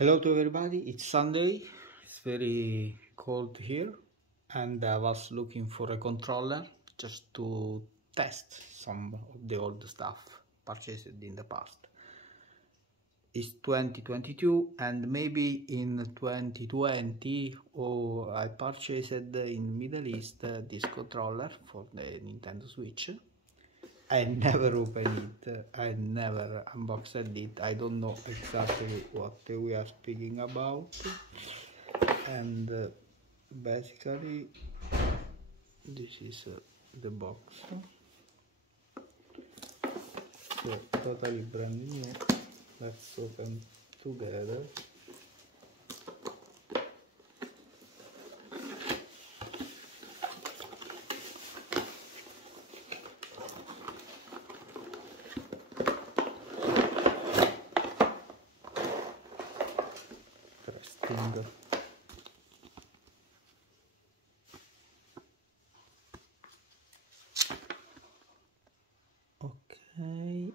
Hello to everybody, it's Sunday, it's very cold here and I was looking for a controller just to test some of the old stuff purchased in the past. It's 2022 and maybe in 2020 I purchased in Middle East this controller for the Nintendo Switch. I never opened it, I never unboxed it, I don't know exactly what we are speaking about, and basically this is the box, so totally brand new. Let's open together. Interesting. Okay,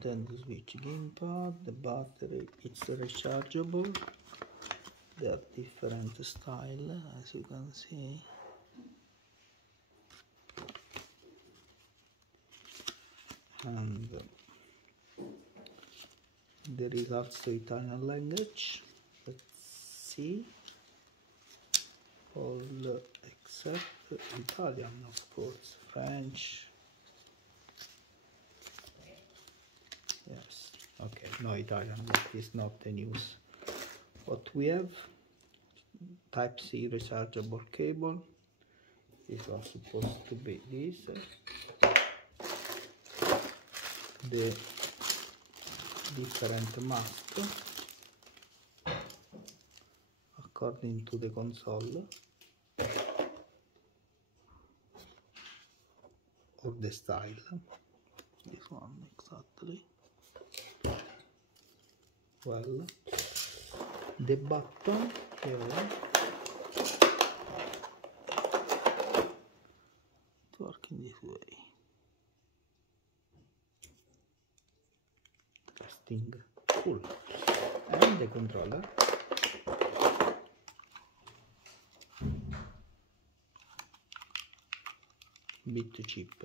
then the Switch gamepad, the battery, it's rechargeable. There are different styles, as you can see. And there is also Italian language. Let's see. All except Italian, of course. French. Yes. Okay, no Italian. That is not the news. What we have? Type-C rechargeable cable. This was supposed to be this. The different mask according to the console or the style. This one exactly. Well, the button here it's working this way. Interesting, cool. And the controller. Bit cheap.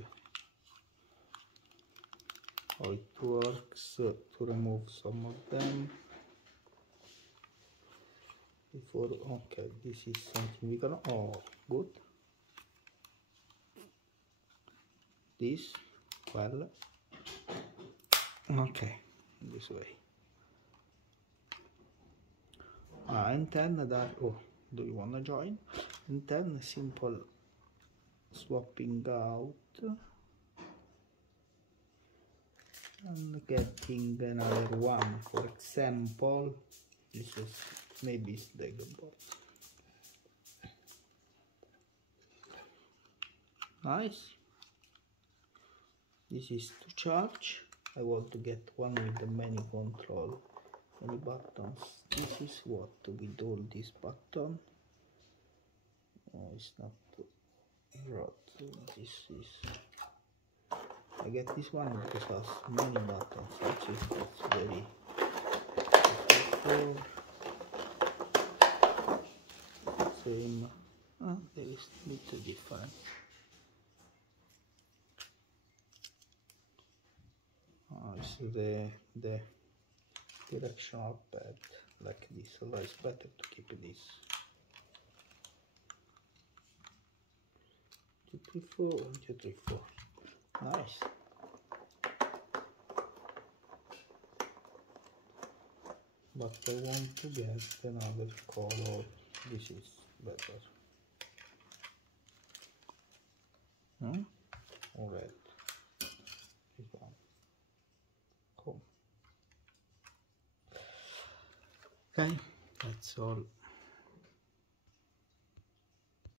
How it works to remove some of them. Before, okay, this is something we can. Oh, good. This, well, okay, this way. And then that. Oh, do you wanna join? And then simple swapping out and getting another one. For example, this is maybe it's the good box. Nice. This is to charge. I want to get one with the many control, many buttons. This is what with all this button. Oh, it's not right. This is. I get this one because it has many buttons, which is very helpful. Same. There is a little difference. It's the directional pad like this, so it's better to keep this. 2, 3, 4, 1, 2, 3, 4. Nice. But I want to get another color. This is better. Or red. This one. Cool. Okay, that's all